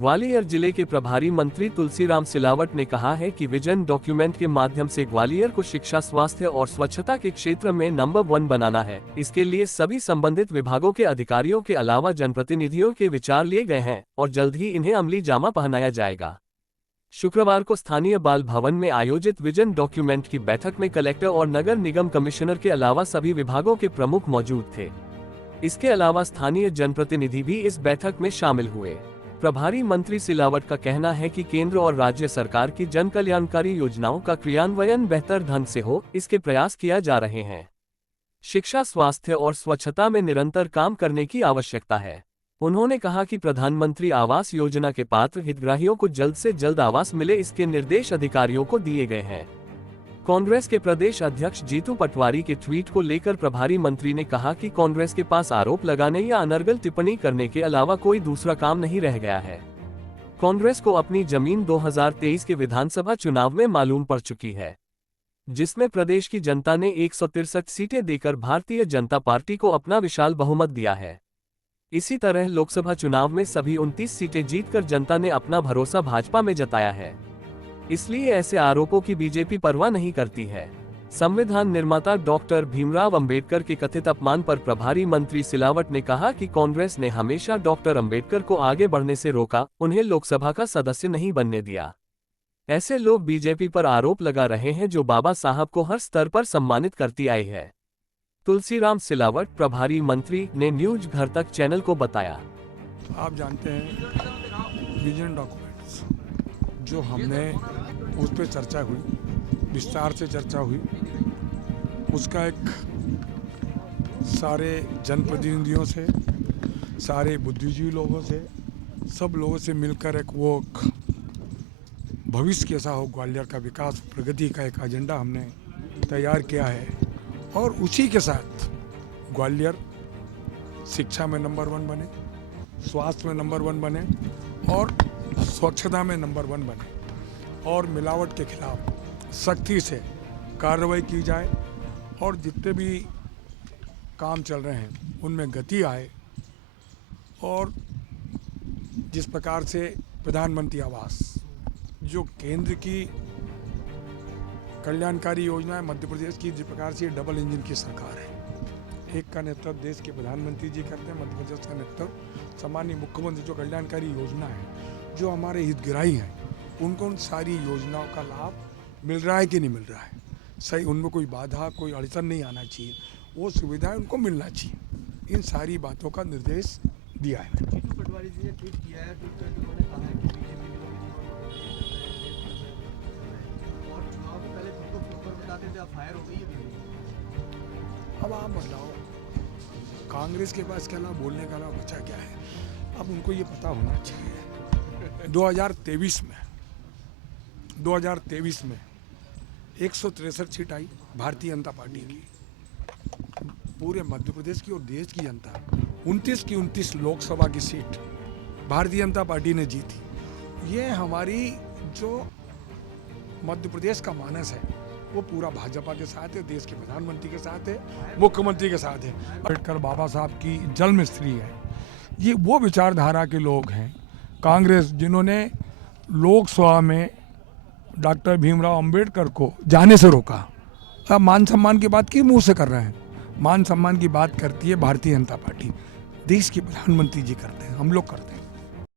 ग्वालियर जिले के प्रभारी मंत्री तुलसीराम सिलावट ने कहा है कि विजन डॉक्यूमेंट के माध्यम से ग्वालियर को शिक्षा, स्वास्थ्य और स्वच्छता के क्षेत्र में नंबर 1 बनाना है। इसके लिए सभी संबंधित विभागों के अधिकारियों के अलावा जनप्रतिनिधियों के विचार लिए गए हैं और जल्द ही इन्हें अमली जामा पहनाया जाएगा। शुक्रवार को स्थानीय बाल भवन में आयोजित विजन डॉक्यूमेंट की बैठक में कलेक्टर और नगर निगम कमिश्नर के अलावा सभी विभागों के प्रमुख मौजूद थे। इसके अलावा स्थानीय जनप्रतिनिधि भी इस बैठक में शामिल हुए। प्रभारी मंत्री सिलावट का कहना है कि केंद्र और राज्य सरकार की जन कल्याणकारी योजनाओं का क्रियान्वयन बेहतर ढंग से हो, इसके प्रयास किया जा रहे हैं। शिक्षा, स्वास्थ्य और स्वच्छता में निरंतर काम करने की आवश्यकता है। उन्होंने कहा कि प्रधानमंत्री आवास योजना के पात्र हितग्राहियों को जल्द से जल्द आवास मिले, इसके निर्देश अधिकारियों को दिए गए हैं। कांग्रेस के प्रदेश अध्यक्ष जीतू पटवारी के ट्वीट को लेकर प्रभारी मंत्री ने कहा कि कांग्रेस के पास आरोप लगाने या अनर्गल टिप्पणी करने के अलावा कोई दूसरा काम नहीं रह गया है। कांग्रेस को अपनी जमीन 2023 के विधानसभा चुनाव में मालूम पड़ चुकी है, जिसमें प्रदेश की जनता ने 163 सीटें देकर भारतीय जनता पार्टी को अपना विशाल बहुमत दिया है। इसी तरह लोकसभा चुनाव में सभी 29 सीटें जीतकर जनता ने अपना भरोसा भाजपा में जताया है। इसलिए ऐसे आरोपों की बीजेपी परवाह नहीं करती है। संविधान निर्माता डॉक्टर भीमराव अंबेडकर के कथित अपमान पर प्रभारी मंत्री सिलावट ने कहा कि कांग्रेस ने हमेशा डॉक्टर अंबेडकर को आगे बढ़ने से रोका, उन्हें लोकसभा का सदस्य नहीं बनने दिया। ऐसे लोग बीजेपी पर आरोप लगा रहे हैं जो बाबा साहब को हर स्तर पर सम्मानित करती आई है। तुलसीराम सिलावट, प्रभारी मंत्री, ने न्यूज घर तक चैनल को बताया। आप जानते हैं विजन डॉक्यूमेंट्स जो हमने उस पर चर्चा हुई, विस्तार से चर्चा हुई, उसका एक सारे जनप्रतिनिधियों से, सारे बुद्धिजीवी लोगों से, सब लोगों से मिलकर एक वो भविष्य कैसा हो, ग्वालियर का विकास, प्रगति का एक एजेंडा हमने तैयार किया है। और उसी के साथ ग्वालियर शिक्षा में नंबर 1 बने, स्वास्थ्य में नंबर 1 बने और स्वच्छता में नंबर 1 बने और मिलावट के खिलाफ सख्ती से कार्रवाई की जाए और जितने भी काम चल रहे हैं उनमें गति आए। और जिस प्रकार से प्रधानमंत्री आवास जो केंद्र की कल्याणकारी योजना है, मध्य प्रदेश की जिस प्रकार से डबल इंजन की सरकार है, एक का नेतृत्व देश के प्रधानमंत्री जी करते हैं, मध्य प्रदेश का नेतृत्व सामान्य मुख्यमंत्री। जो कल्याणकारी योजना है, जो हमारे हितग्राही हैं, उनको उन सारी योजनाओं का लाभ मिल रहा है कि नहीं मिल रहा है, सही उनमें कोई बाधा, कोई अड़चन नहीं आना चाहिए, वो सुविधाएं उनको मिलना चाहिए। इन सारी बातों का निर्देश दिया है। जीतू पटवारी जी ने ट्वीट किया है, ट्वीट करके उन्होंने कहा है कि बीजेपी के लोग और चुनाव से पहले खुद को फ्लोपर बताते थे, अब फायर हो गई है। अब आप बताओ, कांग्रेस के पास क्या ना बोलने का ना बचा क्या है। अब उनको ये पता होना चाहिए 2023 में 163 सीट आई भारतीय जनता पार्टी की, पूरे मध्य प्रदेश की और देश की जनता 29 की 29 लोकसभा की सीट भारतीय जनता पार्टी ने जीती। ये हमारी जो मध्य प्रदेश का मानस है वो पूरा भाजपा के साथ है, देश के प्रधानमंत्री के साथ है, मुख्यमंत्री के साथ है। अम्बेडकर बाबा साहब की जन्म स्थली है। ये वो विचारधारा के लोग हैं कांग्रेस, जिन्होंने लोकसभा में डॉक्टर भीमराव अंबेडकर को जाने से रोका। अब मान सम्मान की बात किस मुंह से कर रहे हैं? मान सम्मान की बात करती है भारतीय जनता पार्टी, देश के प्रधानमंत्री जी करते हैं, हम लोग करते हैं।